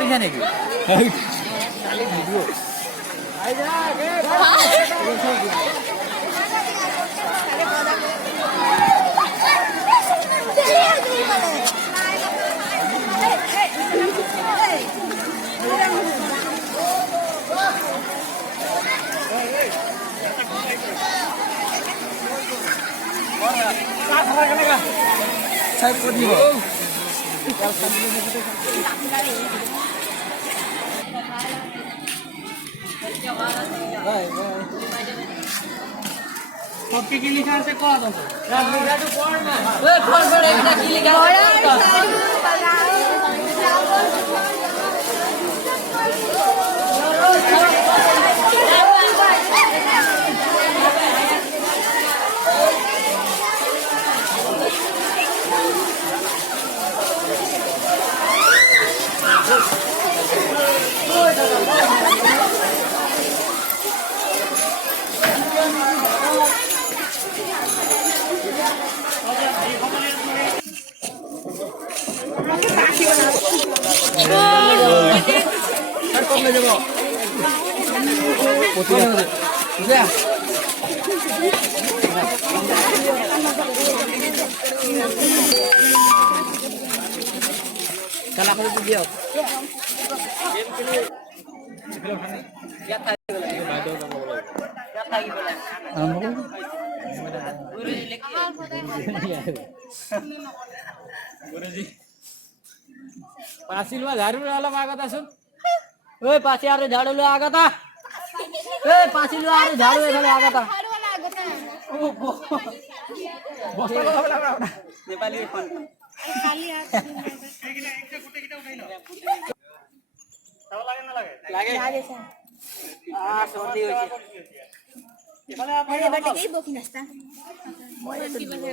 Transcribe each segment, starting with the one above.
কৰিছে নেকি Saya pun ni. Kopi kili kan se kau tu. Ragu pon na. Pon ekta kili kan. Kalau aku itu dia. पासिल में झाड़ू वाला आगा था सुन ओए पासी आ रे झाड़ू वाला आगा था ए पासिल आ रे झाड़ू वाला आगा था बस्ता को बड़ा नेपाली फोन खाली आ एकटा गुटे किटा उठाइलो सब लागे ना लागे लागे सर आ सर्दी होइছে মানে আপনি বেটা কি বকি নাস্তা মই কি বলে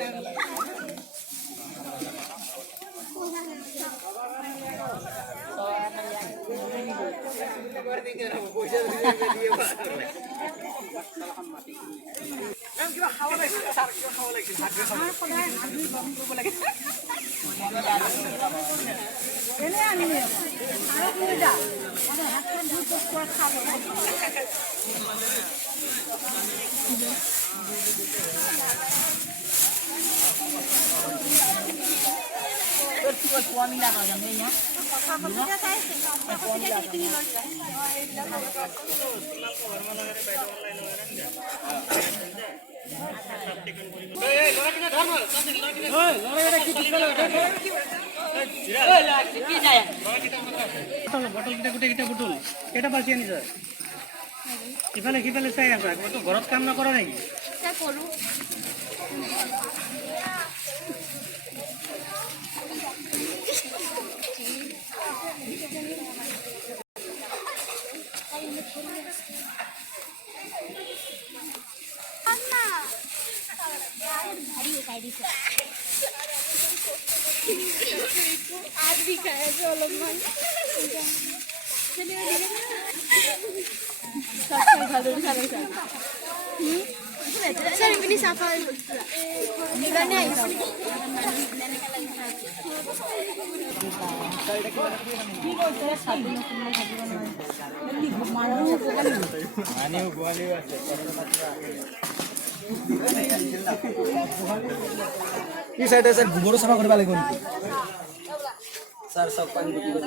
Kuamila kalau yang ini ya. ইফালে সিফালে চাই আছো তো ঘৰত কাম নকৰা নেকি চাই কৰো आज भी खाया जो लोग मन चलिए sir ini siapa nilainya ini saya dasar gubur sama kerja lagi nih sar sopan gitu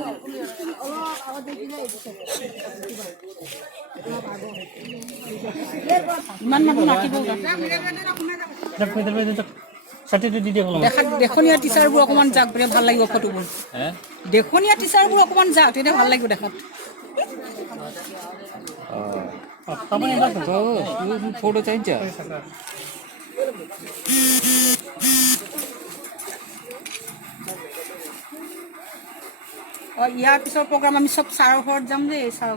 mana pun nanti boga देखनिया टीचारবোৰ অকমান যাক বৰে ভাল লাগিব ফটোবোৰ দেখনিয়া টিচাৰবোৰ অকমান যাক তেনে ভাল লাগিব দেখত तपाईं एबा त फोटो चाहिन्छ ইয়াৰ পিছৰ প্ৰগ্ৰাম আমি সব সাৰৰ ঘৰত যাম যে সাৰ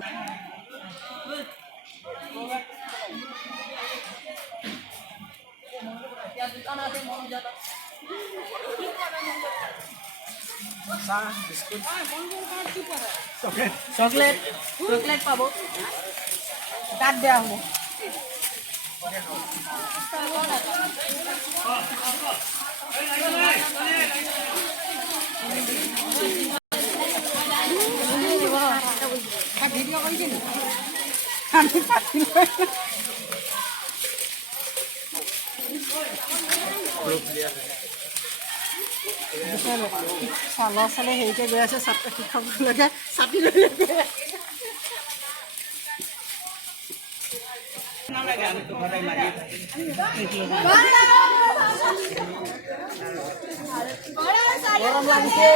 চকলেট চকলেট পাবো কাট দেয়া হবো আমি পাতি ল'ৰা ছোৱালী হেৰিকে গৈ আছে ছাত্ৰ শিক্ষকলৈকে ছাতি লৈ গৈ আছে গৰম লাগিছে